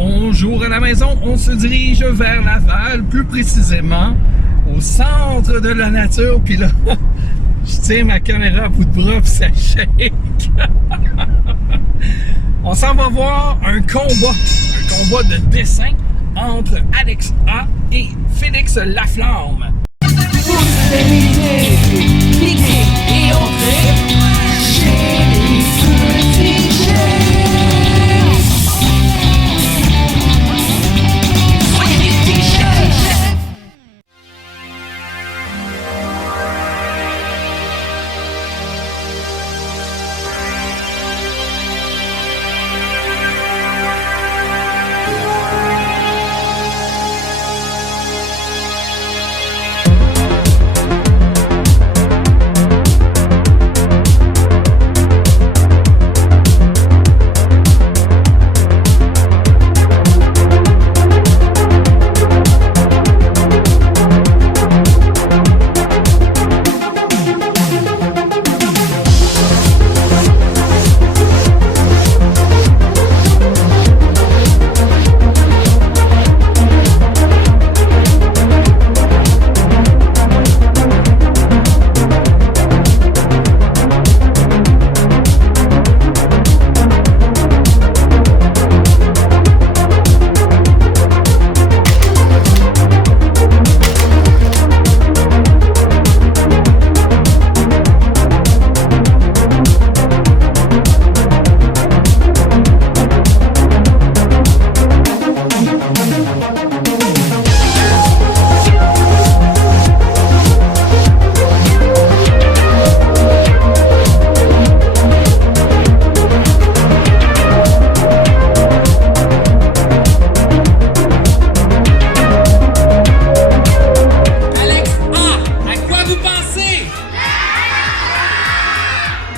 Bonjour à la maison, on se dirige vers Laval, plus précisément au centre de la nature. Puis là, je tiens ma caméra à bout de bras puis ça shake. On s'en va voir un combat de dessin entre Alex A et Félix Laflamme. Cliquez et entrez chez les petits chefs. Soyez des petits chefs.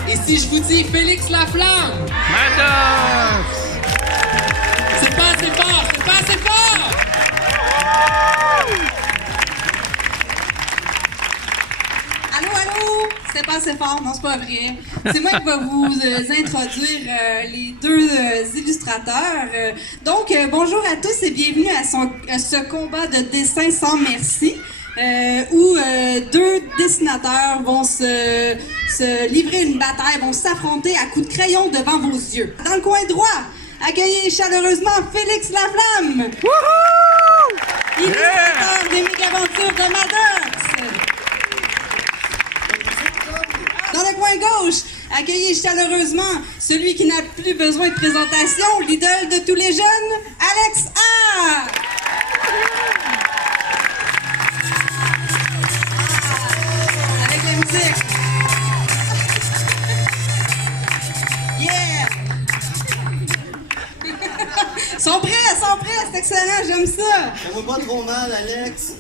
Et si je vous dis Félix Laflamme? Madame! C'est pas assez fort! C'est pas assez fort! Allô? C'est pas assez fort, non, c'est pas vrai. C'est moi qui vais vous introduire les deux illustrateurs. Donc, bonjour à tous et bienvenue à ce combat de dessin sans merci. Où deux dessinateurs vont se livrer une bataille, vont s'affronter à coups de crayon devant vos yeux. Dans le coin droit, accueillez chaleureusement Félix Laflamme, illustrateur des mégaventures de Maddox. Dans le coin gauche, accueillez chaleureusement celui qui n'a plus besoin de présentation, l'idole de tous les jeunes, Alex A. Yeah! Sont prêts, c'est excellent, j'aime ça. Ça va pas trop mal, Alex.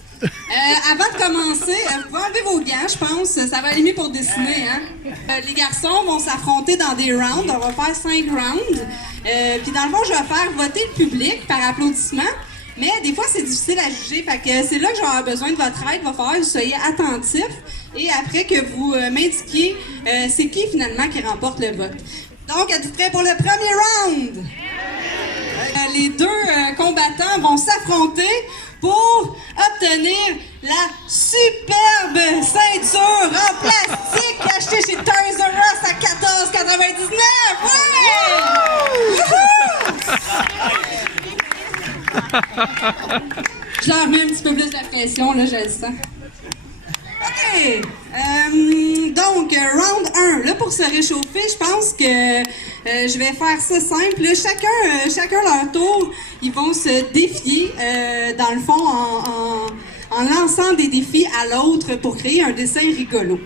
Avant de commencer, vous pouvez enlever vos gants, je pense, ça va aller mieux pour dessiner, hein. Les garçons vont s'affronter dans des rounds, on va faire 5 rounds. Puis dans le fond, je vais faire voter le public par applaudissement. Mais des fois, c'est difficile à juger, fait que c'est là que je vais avoir besoin de votre aide. Il va falloir que vous soyez attentifs et après que vous m'indiquiez c'est qui finalement qui remporte le vote. Donc, êtes-vous prêts pour le premier round? Les deux combattants vont s'affronter pour obtenir la superbe ceinture en plastique achetée chez Toys R Us à $14,99! Ouais! Je leur mets un petit peu plus de pression, là, je le sens. OK! Donc, round 1. Là, pour se réchauffer, je pense que je vais faire ça simple. Là, chacun leur tour, ils vont se défier, dans le fond, en lançant des défis à l'autre pour créer un dessin rigolo.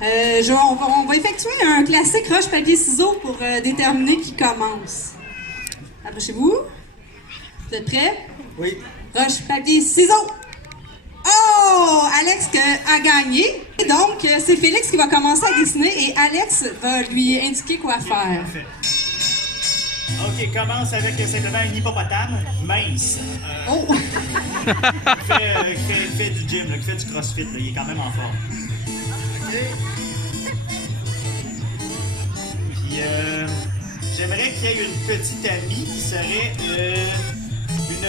On va effectuer un classique roche-papier-ciseaux pour déterminer qui commence. Approchez-vous. Vous êtes prêts? Oui. Roche-papier-ciseaux! Oh! Alex a gagné. Et donc, c'est Félix qui va commencer à dessiner et Alex va lui indiquer quoi faire. Parfait. Ok, commence avec simplement un hippopotame mince. Oh! Qui fait du gym, là, qui fait du crossfit, là, il est quand même en forme. Ok. Puis j'aimerais qu'il y ait une petite amie qui serait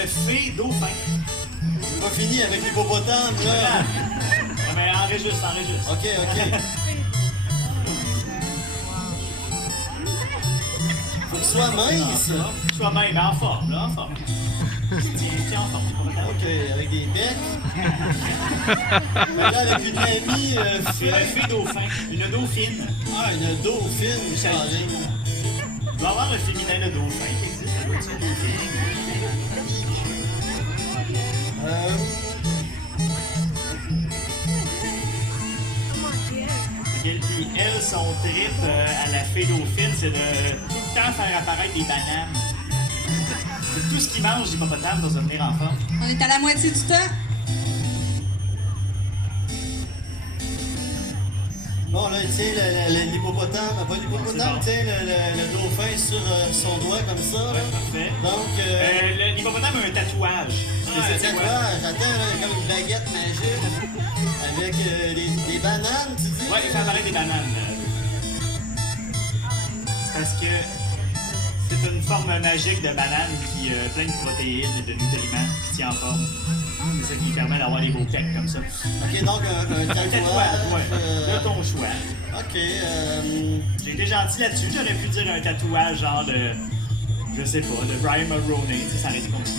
fée dauphin. C'est pas fini avec l'hippopotame, là. Non, mais enregistre. OK. Faut qu'il soit mince. Sois même en forme, là, en forme. Tiens en forme, hippopotame. OK, avec des becs. Là, avec une amie C'est la fée dauphin, une dauphine. Ah, une dauphine, Charlie. Il doit y avoir le féminin de dauphin qui existe. Ça doit être ça, dauphine. Puis elle, son trip à la fée dauphine, c'est de tout le temps faire apparaître des bananes. C'est tout ce qu'il mange, l'hippopotame, pour devenir en forme. On est à la moitié du temps. Bon, là, il tient l'hippopotame, pas l'hippopotame, il tient le dauphin sur son doigt comme ça. Là. Ouais, parfait. Donc, L'hippopotame a un tatouage. un tatouage, attends, là, comme une baguette magique avec des bananes, tu dis? Ouais, il fait apparaître des bananes. C'est parce que c'est une forme magique de banane qui a plein de protéines et de nutriments qui tient en forme. C'est ça qui permet d'avoir des beaux pecs comme ça. OK, donc un Un tatouage, tatouage. ouais. De ton choix. OK, J'ai été gentil là-dessus. J'aurais pu dire un tatouage genre de... Je sais pas, de Brian Mulroney. Tu sais, ça aurait été comme ça.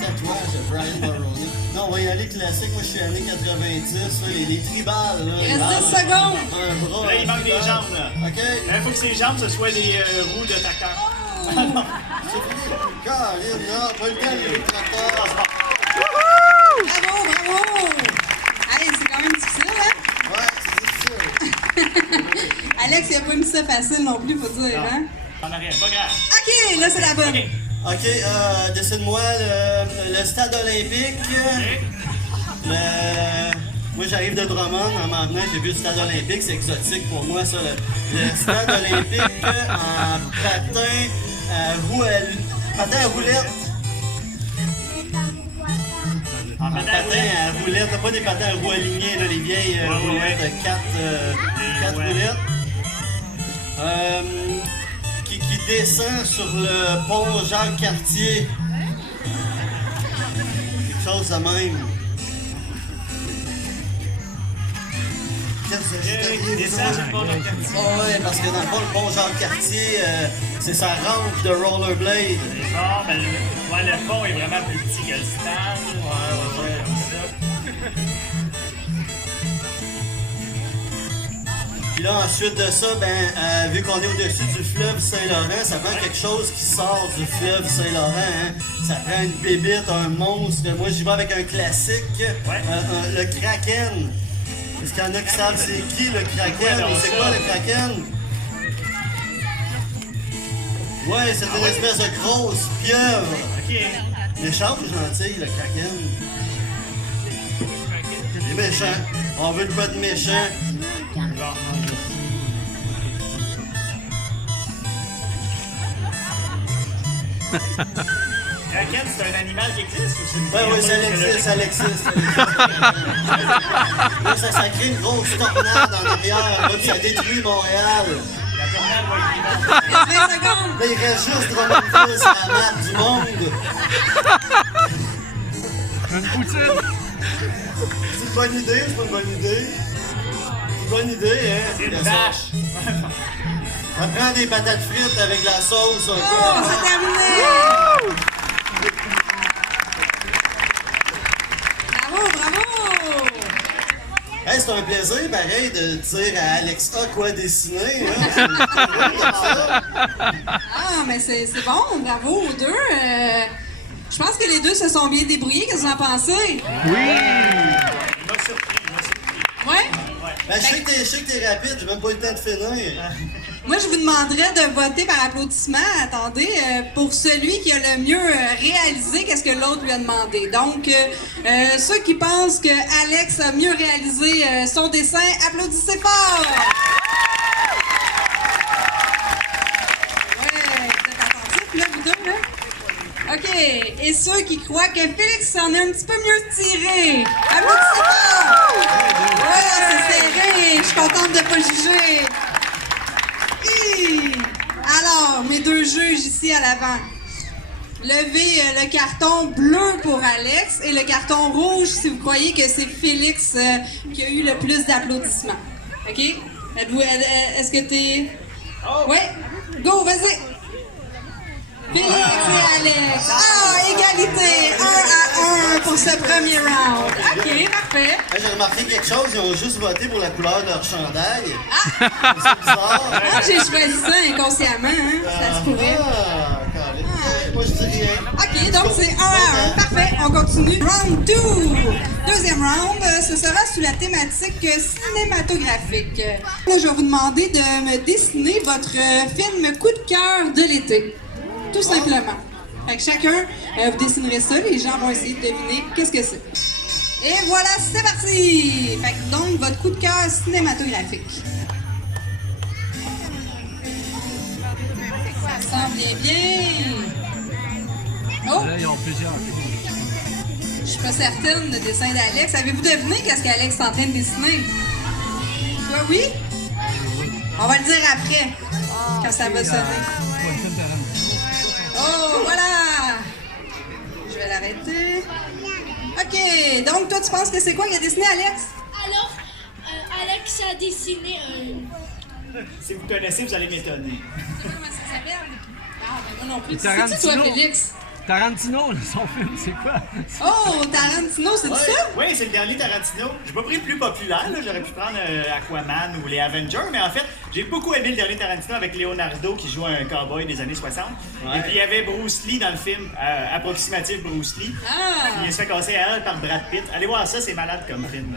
tatouage de Brian Mulroney. Non, on va y aller classique. Moi, je suis années 90, là, les tribales. Là, Il reste 10 secondes. Un bras. Là, il un manque des tribal. jambes, là. OK. Il faut que ses jambes, ce soient des roues de tracteur. Caroline, non, pas le temps, les tracteurs. Bravo! Hey, c'est quand même difficile, hein? Ouais, c'est difficile. Alex, il a pas mis ça facile non plus, faut dire, hein? En arrière, pas grave. OK, là, c'est la bonne. OK. OK, décide-moi le stade olympique. Moi, j'arrive de Drummond. En m'en venant, j'ai vu le stade olympique. C'est exotique pour moi, ça. Le stade olympique en patin à roulette. En En patin à patin roulettes. à roulette. T'as pas des patins à roues alignés, là, les vieilles Ouais, roulettes ouais. de 4 Ouais. roulettes. Qui descend sur le pont Jacques-Cartier. Quelque chose de même. Qui descend sur le pont Jacques-Cartier. Oh ouais, parce que dans le fond, le pont Jacques-Cartier, c'est sa rampe de rollerblade. Bon, ben, le pont est vraiment plus petit que le stade. Ouais, comme ça. Puis là, ensuite de ça, vu qu'on est au-dessus du fleuve Saint-Laurent, ça prend quelque chose qui sort du fleuve Saint-Laurent. Hein. Ça prend une bébite, un monstre. Moi, j'y vais avec un classique, le Kraken. Est-ce qu'il y en a qui savent c'est qui le Kraken? Ouais, C'est ça. quoi le Kraken? Ouais, c'est une espèce de grosse pieuvre. OK. Méchant ou gentil, le Kraken? Il est méchant. On veut le pas de méchant. Bon. Kraken, c'est un animal qui existe ou c'est une Oui, ça existe, ça existe. Là, ça crée une grosse tornade en arrière, là, puis ça détruit Montréal. La tornade va être vivante. 20 secondes. Là, il reste juste Drummondville sur la map du monde. Une poutine. C'est une bonne idée, c'est pas une bonne idée. C'est une bonne idée, hein? C'est une vache. Ça prend des patates frites avec la sauce, un Oh, peu. c'est terminé. Bravo! Hey, c'est un plaisir, pareil, de dire à Alexa quoi dessiner. Hein? C'est drôle comme ça. Ah, mais c'est bon, bravo aux deux. Je pense que les deux se sont bien débrouillés. Qu'est-ce que vous en pensez? Oui! Il m'a surpris. Ouais? Ben, je sais que t'es rapide, j'ai même pas eu le temps de finir. Moi, je vous demanderais de voter par applaudissement, attendez, pour celui qui a le mieux réalisé qu'est-ce que l'autre lui a demandé. Donc, ceux qui pensent que Alex a mieux réalisé son dessin, applaudissez fort! Ouais, vous êtes attentifs, là, vous deux, là? OK. Et ceux qui croient que Félix en a un petit peu mieux tiré, applaudissez fort! Ouais, c'est serré, je suis contente de pas juger. Hi! Alors, mes deux juges ici à l'avant. Levez le carton bleu pour Alex et le carton rouge si vous croyez que c'est Félix qui a eu le plus d'applaudissements. OK? Est-ce que t'es... Ouais? Go, vas-y! Félix et Alex. Ah, égalité! 1-1 pour ce premier round. OK, parfait. J'ai remarqué quelque chose, ils ont juste voté pour la couleur de leur chandail. C'est bizarre. Ah, j'ai choisi ça inconsciemment, hein? Ça se pourrait. Moi, je dis rien. OK, donc c'est 1-1. Parfait, on continue. Round 2. Deuxième round, ce sera sous la thématique cinématographique. Là, je vais vous demander de me dessiner votre film coup de cœur de l'été. Tout simplement. Fait que chacun, vous dessinerez ça, les gens vont essayer de deviner qu'est-ce que c'est. Et voilà, c'est parti! Fait que donc, votre coup de cœur cinématographique. Ça sent bien. Oh! Là, ils ont plusieurs. Je suis pas certaine de dessin d'Alex. Avez-vous deviné qu'est-ce qu'Alex est en train de dessiner? Toi, oui? On va le dire après, quand ça va sonner. Oh, voilà! Je vais l'arrêter. OK, donc toi, tu penses que c'est quoi qu'il a dessiné, Alex? Alors, Alex a dessiné Si vous connaissez, vous allez m'étonner. Comment ça s'appelle? Ah, ben moi non plus. Tarantino. C'est-tu toi, Félix? Tarantino, là, son film, c'est quoi? Oh, Tarantino, c'est ça? Oui, c'est le dernier Tarantino. J'ai pas pris le plus populaire, là. J'aurais pu prendre Aquaman ou les Avengers, mais en fait, j'ai beaucoup aimé le dernier Tarantino avec Leonardo qui joue un cowboy des années 60. Ouais. Et puis il y avait Bruce Lee dans le film, approximatif Bruce Lee. Ah! Puis il se fait casser à elle par Brad Pitt. Allez voir ça, c'est malade comme film.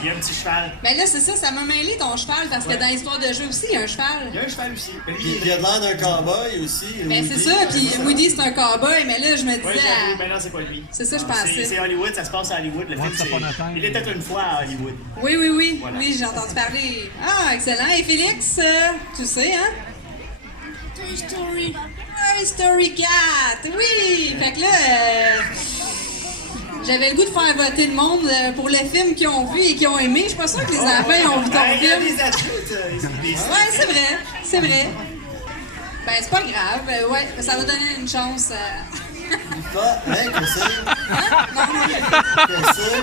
Il y a un petit cheval. Ben là, c'est ça m'a mêlé ton cheval, parce que dans l'histoire de jeu aussi, il y a un cheval. Il y a un cheval aussi. Mais lui, Puis il a l'air d'un cowboy aussi. Ben c'est ça, puis Woody, c'est un cowboy, mais là, je me Oui, disais... j'avoue, mais non, c'est pas lui. C'est ça, je pensais. C'est Hollywood, ça se passe à Hollywood. Le film, Once upon a time. Il était une fois à Hollywood. Oui, Voilà. oui, j'ai entendu parler. Ah, excellent. Et Félix, tu sais, hein? Toy Story. Toy Story 4, oui! Fait que là, j'avais le goût de faire voter le monde pour le film qu'ils ont vu et qu'ils ont aimé. Je suis pas sûre que les enfants ils ont vu ton Il y a film. des adultes, des Ouais, c'est vrai. Ben, c'est pas grave. Ouais, ça va donner une chance. Pas, hein, que c'est? Que c'est?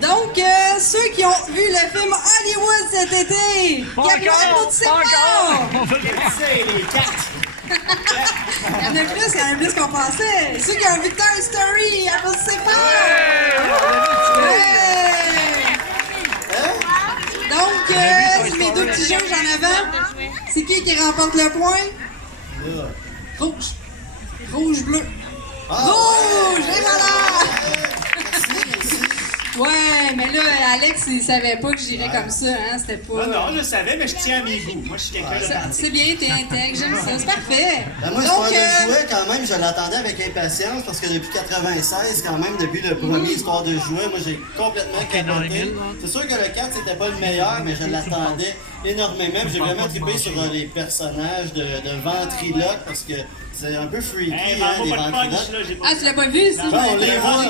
Donc, ceux qui ont vu le film Hollywood cet été, Pas qui applaudissez encore! fort! On va le voir. C'est les quatre. Il y en a plus qu'on pensait. Ceux qui ont vu Toy Story, applaudissez fort! Ouais! Donc, c'est mes deux petits juges en avant. C'est qui remporte le point? Là. Rouge. Rouge-bleu. Ah, Rouge! ouais. Et voilà! Ouais, mais là, Alex, il savait pas que j'irais comme ça, hein? C'était pas... Non, je le savais, mais je tiens à mes goûts. Moi, je suis quelqu'un de Ça, parti. c'est bien, t'es intègre, j'aime ça, c'est parfait. Ben moi, Donc, Histoire de jouet, quand même, je l'attendais avec impatience parce que depuis 96, quand même, depuis le premier Histoire de jouet, moi, j'ai complètement capoté. C'est sûr que le 4, c'était pas le meilleur, mais je l'attendais énormément. J'ai vraiment trippé sur les personnages de ventriloques parce que c'est un peu freaky, Hey, hein, m'envoie les pas de punch, ventriloques. là. J'ai pas Ah, tu l'as pas vu, ça? Ben,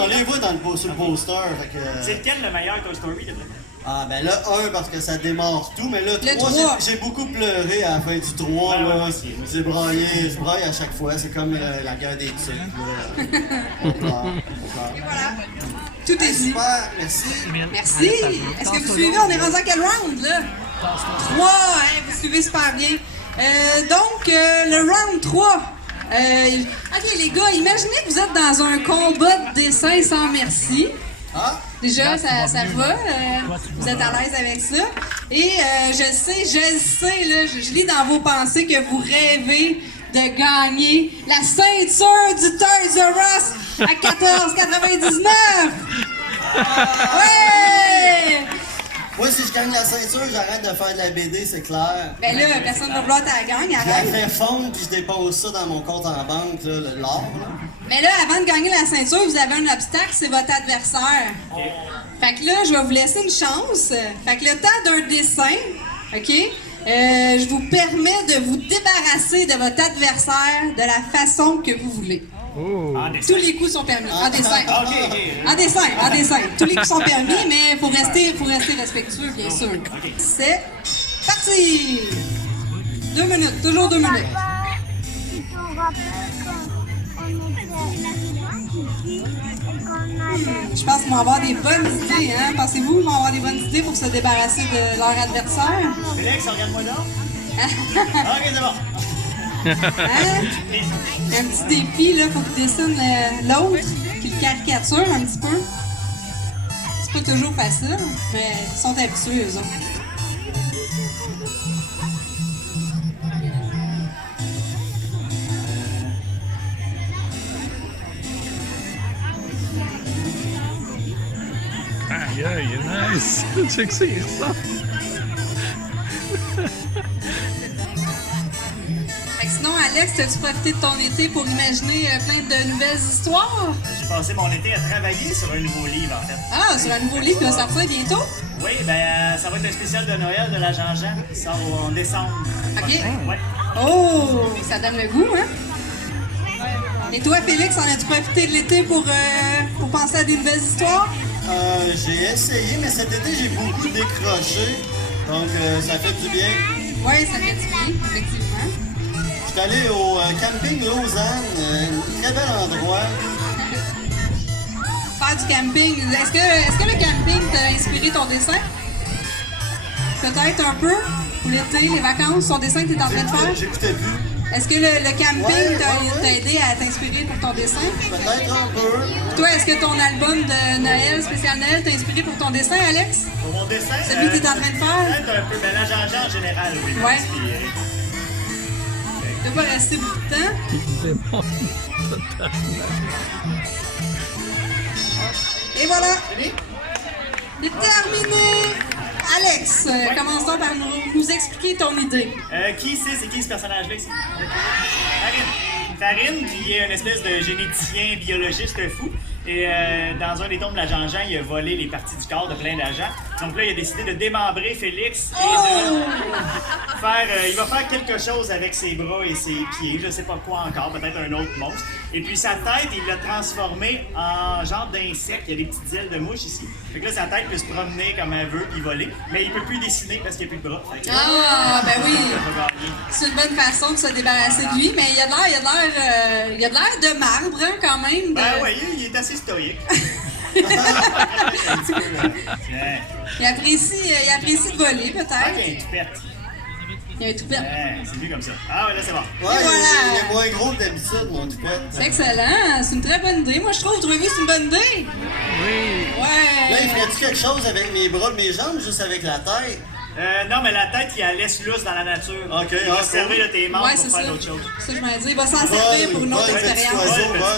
on les voit sur le poster. Fait que, C'est lequel le meilleur Toy Story, d'après toi? ah, ben là, 1 parce que ça démarre tout, mais là, Le 3, trois. j'ai beaucoup pleuré à la fin du 3. Ah, ouais, là. moi aussi. J'ai braillé, je braille à chaque fois. C'est comme la guerre des tucs. là. On pleure. Voilà. Tout est dit. Super, merci. Merci. Est-ce que vous suivez? On est rendu à quel round, là? 3, hein, vous suivez super bien. Donc, le round 3. OK, les gars, imaginez que vous êtes dans un combat de dessin sans merci. Ah, Déjà, ça va. Vous êtes à l'aise avec ça. Et je sais, là, je lis dans vos pensées que vous rêvez de gagner la ceinture du Toys R Us à 14,99. Ouais! moi, si je gagne la ceinture, j'arrête de faire de la BD, c'est clair. Ben là, personne ne va vouloir ta gang, Je la arrête. fais fondre puis je dépose ça dans mon compte en banque, là, l'or. là. Mais là, avant de gagner la ceinture, vous avez un obstacle, c'est votre adversaire. Fait que là, je vais vous laisser une chance. Fait que le temps d'un dessin, OK? Je vous permets de vous débarrasser de votre adversaire de la façon que vous voulez. Ah, des Tous les coups sont permis. En dessin. OK. En dessin. Tous les coups sont permis, mais faut rester respectueux, bien sûr. C'est parti! 2 minutes, toujours 2 minutes. Tu te rappelles Je pense qu'ils vont avoir des bonnes idées, hein? Pensez-vous qu'ils vont avoir des bonnes idées pour se débarrasser de leur adversaire? Félix, regarde-moi là. Ok, c'est bon. Hein? Un petit défi, là, faut qu'ils dessinent l'autre, puis le caricature un petit peu. C'est pas toujours facile, mais ils sont habitués, eux autres. Aïe, aïe, nice. Check ça, il ressort. Fait que sinon, Alex, as-tu profité de ton été pour imaginer plein de nouvelles histoires? J'ai passé mon été à travailler sur un nouveau livre, en fait. Ah, sur un nouveau livre qui va sortir bientôt? Oui, ben, ça va être un spécial de Noël de la Jean-Jean. Ça sort en décembre. OK. Ouais. Oh, ça donne le goût, hein? Et toi, Félix, en as-tu profité de l'été pour penser à des nouvelles histoires? J'ai essayé, mais cet été, j'ai beaucoup décroché. Donc, ça fait du bien. Oui, ça fait du bien, effectivement. Je suis allé au camping Lausanne, un très bel endroit. Faire du camping. Est-ce que le camping t'a inspiré ton dessin? Peut-être un peu? Pour l'été, les vacances, ton dessin que tu es en train de faire? J'écoutais plus. Est-ce que le camping Ouais, t'a aidé à t'inspirer pour ton dessin? Peut-être un peu. Puis toi, est-ce que ton album de Noël, spécial Noël, t'a inspiré pour ton dessin, Alex? Pour mon dessin. Celui que t'es en train de faire? Peut-être un peu, mais la Jean-Jean en général, oui. Ouais. Inspiré. Tu vas pas rester beaucoup de temps? C'est bon. Et voilà! C'est terminé! Alex, commence donc par nous expliquer ton idée. Qui c'est qui ce personnage-là ici? Farine. Farine, qui est une espèce de généticien biologiste fou. Et dans un des tombes de la Jean-Jean, il a volé les parties du corps de plein d'agents. Donc là, il a décidé de démembrer Félix et de faire... il va faire quelque chose avec ses bras et ses pieds, je sais pas quoi encore, peut-être un autre monstre. Et puis sa tête, il l'a transformée en genre d'insecte. Il y a des petites ailes de mouche ici. Fait que là, sa tête peut se promener comme elle veut puis voler. Mais il peut plus dessiner parce qu'il n'y a plus de bras. Fait que, Ah, ben oui! il va gagner. C'est une bonne façon de se débarrasser de lui, mais il a de l'air de marbre, hein, quand même. de- Ben oui, il est assez stoïque. Il apprécie de voler, Ah, peut-être. il y a une toupette. Il a un toupette. C'est vu comme ça. Ah ouais, là c'est bon. Ouais, Et voilà. il est moins gros que d'habitude, mon toupette. C'est excellent, c'est une très bonne idée. Moi, je trouve, trouvez-vous que c'est une bonne idée? Oui. Là, il Ouais! ferait-tu quelque chose avec mes bras, mes jambes, juste avec la tête? Non, mais la tête, il la laisse lousse dans la nature. Ok, Il va ah, se servir de tes membres Ouais, pour c'est faire ça. d'autres choses. Ça, je m'en dis, il va s'en servir pour une autre Vol, petit expérience. oiseau. Ouais, vol.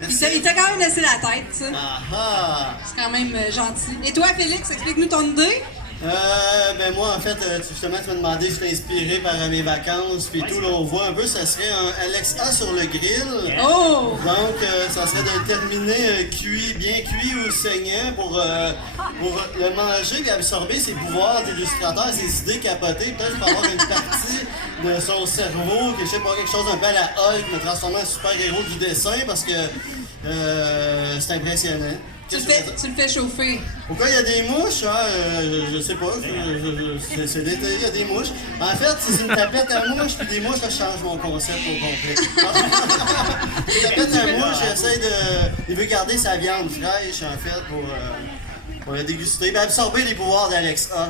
petite tête. Ouais. Il t'a quand même laissé la tête, ça. Ah ah! C'est quand même gentil. Et toi, Félix, explique-nous ton idée. Ben moi, en fait, justement, tu m'as demandé, je suis inspiré par mes vacances, puis tout, là, on voit un peu, ça serait un Alexa sur le grill. Oh! Donc, ça serait de le terminer bien cuit ou saignant pour le manger et absorber ses pouvoirs d'illustrateur, ses idées capotées. Peut-être que je peux avoir une partie de son cerveau, que je sais pas, quelque chose un peu à la Hulk, me transformer en super-héros du dessin parce que c'est impressionnant. Tu Qu'est-ce que je veux dire? le fais chauffer. Pourquoi il y a des mouches? Je sais pas. C'est l'été, il y a des mouches. En fait, si c'est une tapette à mouches puis des mouches, ça change mon concept au complet. Une tapette à mouches, il veut garder sa viande fraîche, en fait, pour la déguster. Ben, absorber les pouvoirs d'Alexa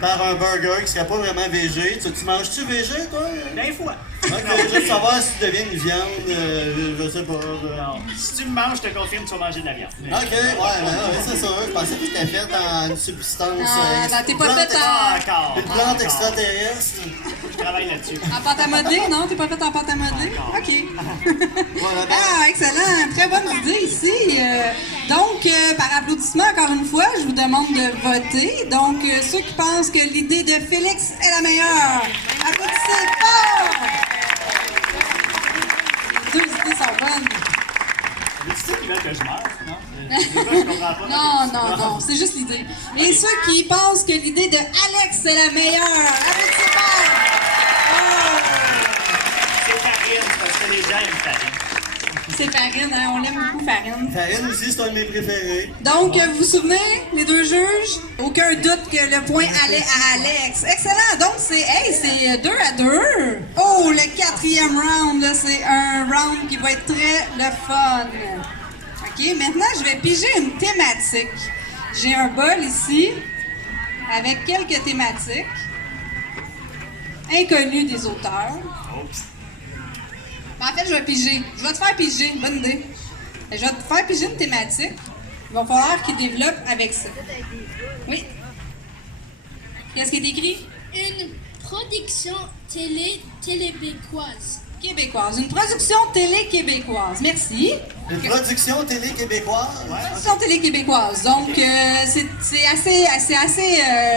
par un burger qui serait pas vraiment végé. Tu manges-tu végé, toi? Des fois. Ok, juste savoir si tu deviens une viande, je sais pas. Non. Si tu me manges, je te confirme que tu vas manger de la viande. Ok, ouais, c'est ça. Je pensais que c'était fait en une substance. Ah, ben, t'es pas plante fait en- Encore. Une plante extraterrestre. Je travaille là-dessus. En pâte à modeler, non? T'es pas fait en pâte à modeler? OK. Voilà. Ah, excellent. Très bonne idée ici. Donc, par applaudissement, encore une fois, je vous demande de voter. Donc, ceux qui pensent que l'idée de Félix est la meilleure, applaudissez fort! Les deux idées sont bonnes. C'est ça qui veulent que je meure, non? Je comprends pas. Non, c'est juste l'idée. Et ceux qui pensent que l'idée de Alex est la meilleure, applaudissez fort! Oh! C'est Farine, parce que les gens aiment Farine. C'est Farine, hein? On l'aime beaucoup, Farine. Farine aussi, c'est un de mes préférés. Donc, vous vous souvenez, les deux juges? Aucun doute que le point allait à Alex. Excellent! Donc, c'est 2-2. Oh, le 4e round, là, c'est un round qui va être très le fun. OK? OK, maintenant, je vais piger une thématique. J'ai un bol ici avec quelques thématiques inconnues des auteurs. En fait, je vais piger. Je vais te faire piger. Bonne idée. Je vais te faire piger une thématique. Il va falloir qu'il développe avec ça. Oui. Qu'est-ce qui est écrit? Une production télé-québécoise. Québécoise. Une production télé québécoise. Merci. Une production télé québécoise. Production télé québécoise. Donc, c'est assez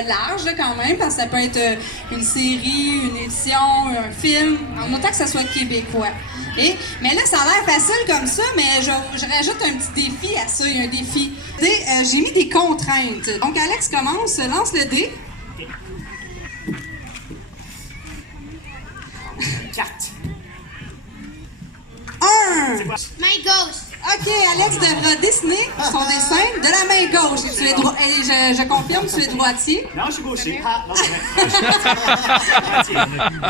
large là, quand même, parce que ça peut être une série, une édition, un film, en autant que ça soit québécois. Mais là, ça a l'air facile comme ça, mais je rajoute un petit défi à ça. Il y a un défi. J'ai mis des contraintes. Donc, Alex commence, lance le dé. 4. 1. My gauche. OK, Alex devra dessiner son dessin de la main gauche. Et tu es je confirme, tu es droitier. Non, je suis gaucher. Ah, non, c'est vrai.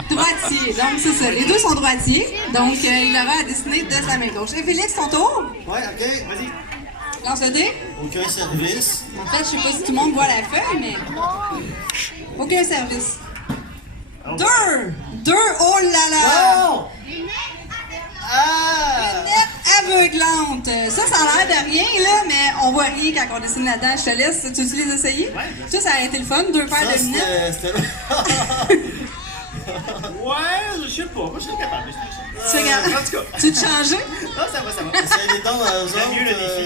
Droitier, donc c'est ça. Les deux sont droitiers, donc il aura à dessiner de sa main gauche. Et Félix, ton tour. Ouais, OK. Vas-y. Lance le dé. Aucun service. En fait, je sais pas si tout le monde voit la feuille, mais... Aucun service. 2! 2, oh là là! Non! Ah! Lunettes aveuglantes. Ça a l'air de rien, là, mais on voit rien quand on dessine là-dedans. Je te laisse. Tu veux les essayer? Ouais. Ça a été le fun. 2 paires Ça, de lunettes. Ouais, je sais pas. Moi, je suis capable. Tu regardes. En tout cas. Tu te changes? Ah, ça va, ça va. Essayez donc aux autres. J'aime mieux le défi.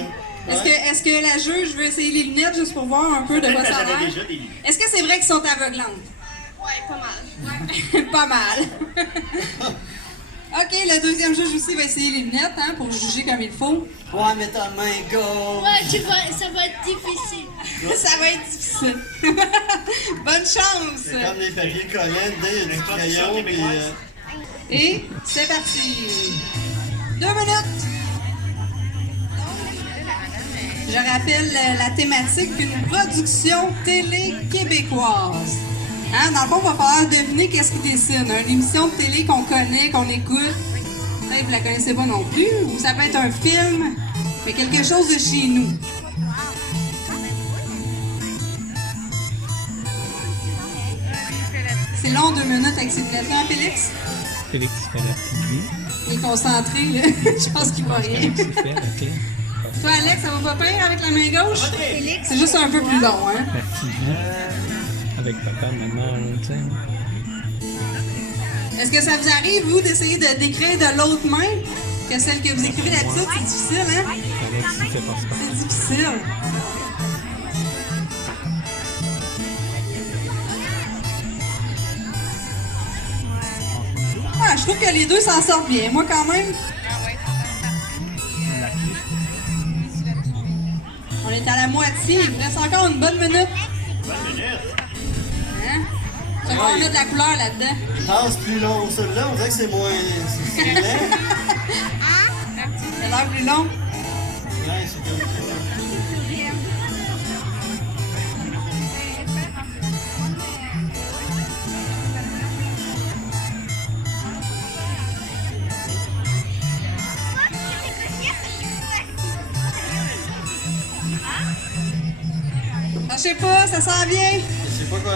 Est-ce que la juge veut essayer les lunettes juste pour voir un peu de quoi Peut-être ça que a j'avais l'air? déjà des lunettes. Est-ce que c'est vrai qu'ils sont aveuglantes? Ouais, pas mal. Pas mal. OK, le deuxième juge aussi va essayer les lunettes hein, pour juger comme il faut. Ouais, mais ta main gauche. Ouais, ça va être difficile. Ça va être difficile. Bonne chance. C'est comme les papiers collants, des production crayons, puis... québécoise. Et c'est parti. 2 minutes. Je rappelle la thématique d'une production télé québécoise. Hein, dans le fond, il va falloir deviner qu'est-ce qu'il dessine. Une émission de télé qu'on connaît, qu'on écoute. Peut-être que vous la connaissez pas non plus. Ou ça peut être un film, mais quelque chose de chez nous. C'est long 2 minutes avec ces lunettes-là, hein, Félix? Félix fait la petite vie. Il est concentré, là. Je pense qu'il voit rien. C'est fait, ok. Toi, Alex, ça va pas pire avec la main gauche? Félix. C'est juste un peu plus long, hein? La petite vie. Avec papa, maman, tu sais. Est-ce que ça vous arrive, vous, d'essayer de d'écrire de l'autre main que celle que vous écrivez d'habitude? C'est difficile, hein? Alex, il fait pas ça. C'est difficile. Ah, je trouve que les deux s'en sortent bien. Moi, quand même. On est à la moitié. Il vous reste encore une bonne minute. Bonne minute. Hein? Ça va mettre de la couleur là-dedans. Passe plus long. Celui-là, on dirait que c'est moins... C'est laid. Ça a l'air plus long. Ouais, c'est comme ça. Ah, je sais pas, ça sent bien. Je sais pas quoi...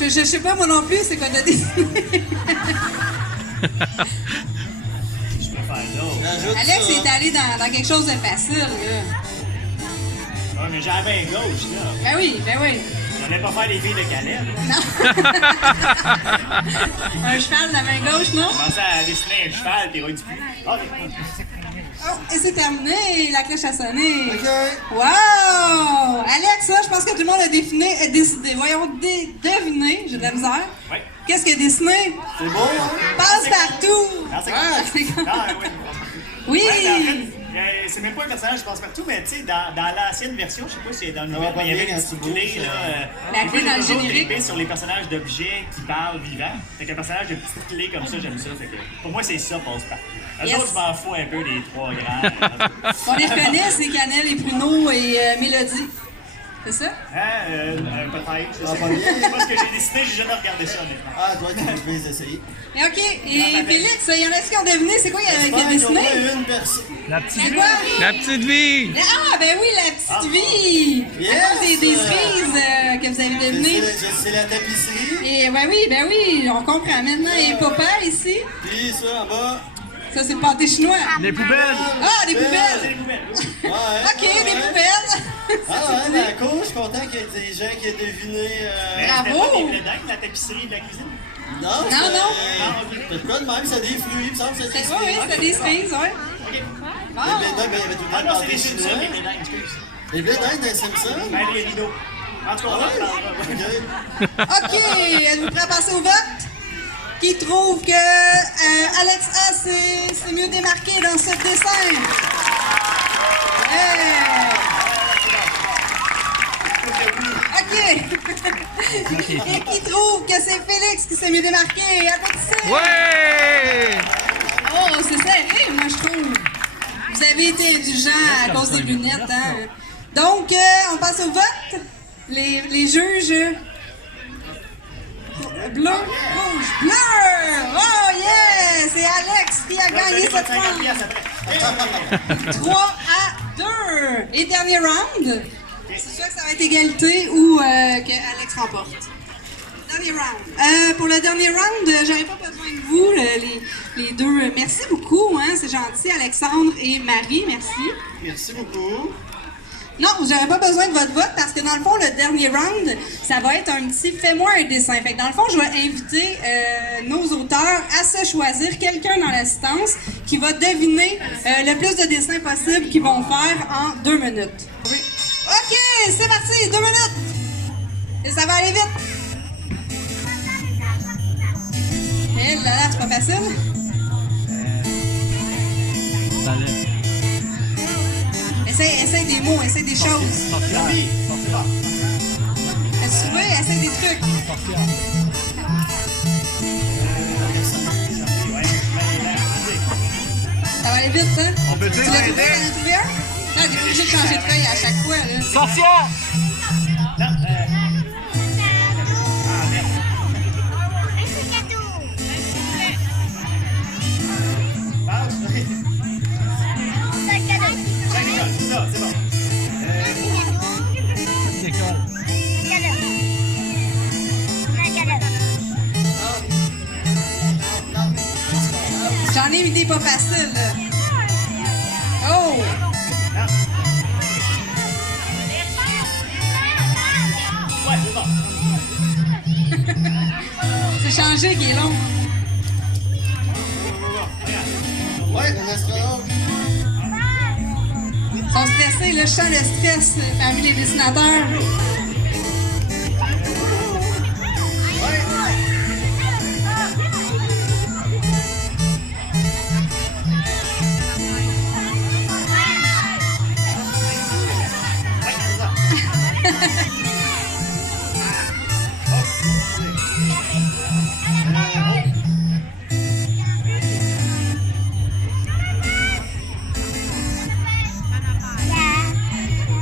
Je sais pas moi non plus, c'est quoi de dessiner. Je peux faire d'autres. Rajoute Alex ça. est allé dans quelque chose de facile, là. Ouais, mais j'ai la main gauche, là. Ben oui, ben oui. J'allais pas faire les filles de Calais. Un cheval de la main gauche, non? Je commençais à dessiner un cheval, puis il du plus. Ah, Oh, et c'est terminé, la cloche a sonné. OK. Wow! Alex, là, je pense que tout le monde a décidé. Voyons, deviné, j'ai de la misère. ouais. Qu'est-ce qu'il a dessiné? C'est beau, hein? Passe partout! Ah, c'est Ah, c'est cool. comme- Ah, oui. Oui! Ouais, en fait, c'est même pas un personnage qui passe partout, mais tu sais, dans l'ancienne version, je sais pas si c'est dans le Ça va nouvel, pas mais il y avait bien une quand petite tu bouges, clé, là. La on clé peut dans le toujours générique. triper sur les personnages d'objets qui parlent vivants. Fait qu'un personnage de petite clé comme ça, j'aime ça. Fait que pour moi, c'est ça, passe partout. Eux Yes. autres, je m'en fous un peu des 3 grands. On les reconnaît, c'est Cannelle et Pruneau et Mélodie. C'est ça? Peut-être. Je Ah, sais pas pas. bien. C'est pas ce que j'ai décidé, j'ai jamais regardé ça, honnêtement. Ah, toi, tu peux les essayer. Et OK. Et Félix, il y en a-tu qui ont deviné c'est quoi qu'il a J'espère qu'il y dessiné? aura une personne. C'est quoi? La petite vie! Ah, ben oui, la petite vie! Yes! À cause des cerises que vous avez devinées. C'est la tapisserie. Et ben oui, on comprend maintenant. Et papa ici, Puis ça en bas. ça c'est le pâté chinois. Les poubelles! Ah, des C'est poubelles! les poubelles. Ouais, OK, des poubelles! Ah ouais, ben, à cause, je suis content qu'il y ait des gens qui aient deviné. Bravo! C'était pas des blés d'Inde, la tapisserie de la cuisine? Non, non. c'est pas de même, c'est des fruits, il me semble que c'est des Oui, oui, c'était des cerises, ouais. OK. Bon. Les blés d'Inde, ben, il y avait tout le temps Ah non, le c'est pâté les Simpsons, chinois. les blés d'Inde, excuse. Les blés d'Inde dans Simpson? Ben, les rideaux. En tout cas, on en reparlera. Ok. OK, êtes-vous prêts à passer au vote? Qui trouve que Alex A s'est mieux démarqué dans ce dessin? Yeah! OK! Et qui trouve que c'est Félix qui s'est mieux démarqué? Applaudissez! Ouais! Oh, c'est serré, moi, je trouve. Vous avez été indulgents à cause des lunettes, hein? Donc, on passe au vote. Les juges... Bleu, rouge, bleu! Oh yeah! C'est Alex qui a gagné cette fois. 3 à 2. Et dernier round. C'est sûr que ça va être égalité ou que Alex remporte. Dernier round. Pour le dernier round, j'aurais pas besoin de vous, les deux. Merci beaucoup, hein, c'est gentil, Alexandre et Marie, merci. Merci beaucoup. Non, j'aurais pas besoin de votre vote parce que dans le fond, le dernier round, ça va être un petit fais-moi un dessin. Fait que dans le fond, je vais inviter nos auteurs à se choisir quelqu'un dans l'assistance qui va deviner le plus de dessins possible qu'ils vont faire en 2 minutes. Oui. OK, c'est parti, 2 minutes. Et ça va aller vite. Eh là là, c'est pas facile. Essaye des mots, essaye des choses. Est-ce que tu veux? Essaye des trucs. Ça va aller vite, hein? On peut dire Tu l'as trouvé? T'en as trouvé un? Non, t'es obligé de changer de feuille à chaque fois, là. Sorcière! C'est bon. J'en ai une idée pas facile, là. Oh! Ouais, c'est bon. C'est changé qui est long. Ouais, un astronaute. Ils sont stressés, là. Je sens le stress parmi les dessinateurs.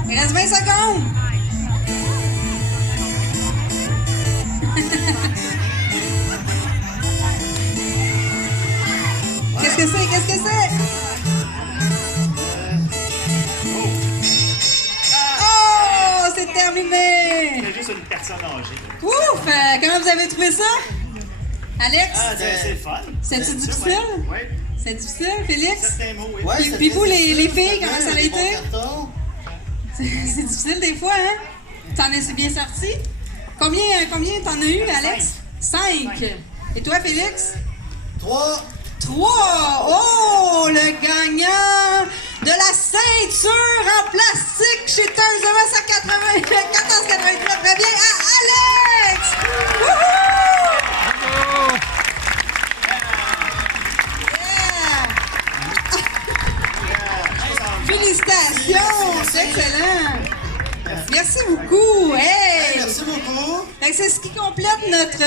Il reste 20 secondes. Qu'est-ce que c'est? Qu'est-ce que c'est? Oh, c'est terminé. C'est juste une personne âgée. Ouf! Comment vous avez trouvé ça? Alex? Ah, c'est fun. C'est-tu difficile? Oui. C'est difficile, Félix? Certains mots, oui. Ouais, Puis- c'était puis vous, les difficile, filles, comment ça a des été? bons cartons. C'est difficile des fois, hein? T'en es bien sorti? Combien t'en as eu, Alex? 5. Et toi, Félix? 3. 3! Oh! Le gagnant de la ceinture en plastique chez Toys R Us à 14,89 revient à Alex! Wouhou! Yeah! Félicitations! C'est excellent! Merci beaucoup. Hey! Merci beaucoup. Fait que c'est ce qui complète notre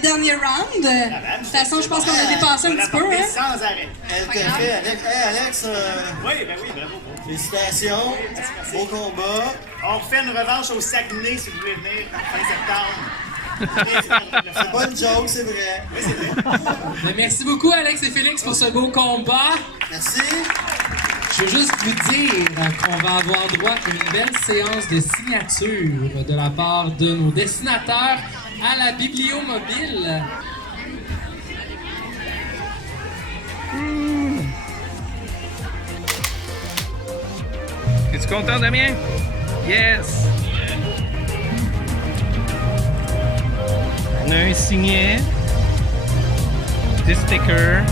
dernier round. De toute façon, je pense qu'on a dépassé un petit peu. Hein? Sans arrêt. Elle te fait, Alex. Hey, Alex, Oui, bravo. félicitations. Beau combat. On refait une revanche au Saguenay si vous voulez venir fin septembre. C'est pas une joke, c'est vrai. Oui, c'est vrai. Mais merci beaucoup, Alex et Félix, pour ce beau combat. Merci. Je veux juste vous dire qu'on va avoir droit à une belle séance de signature de la part de nos dessinateurs à la Bibliomobile. Es-tu content, Damien? Yes! On a un signet, des stickers.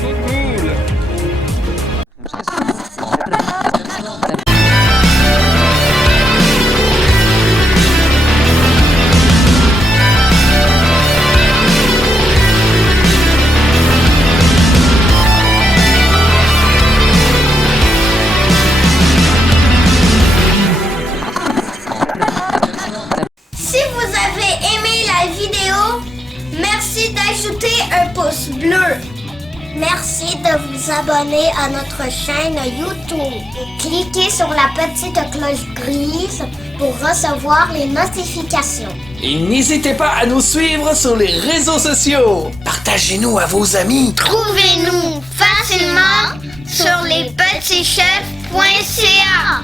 Cool, cool! Si vous avez aimé la vidéo, merci d'ajouter un pouce bleu. Merci de vous abonner à notre chaîne YouTube. Cliquez sur la petite cloche grise pour recevoir les notifications. Et n'hésitez pas à nous suivre sur les réseaux sociaux. Partagez-nous à vos amis. Trouvez-nous facilement sur lespetitschefs.ca.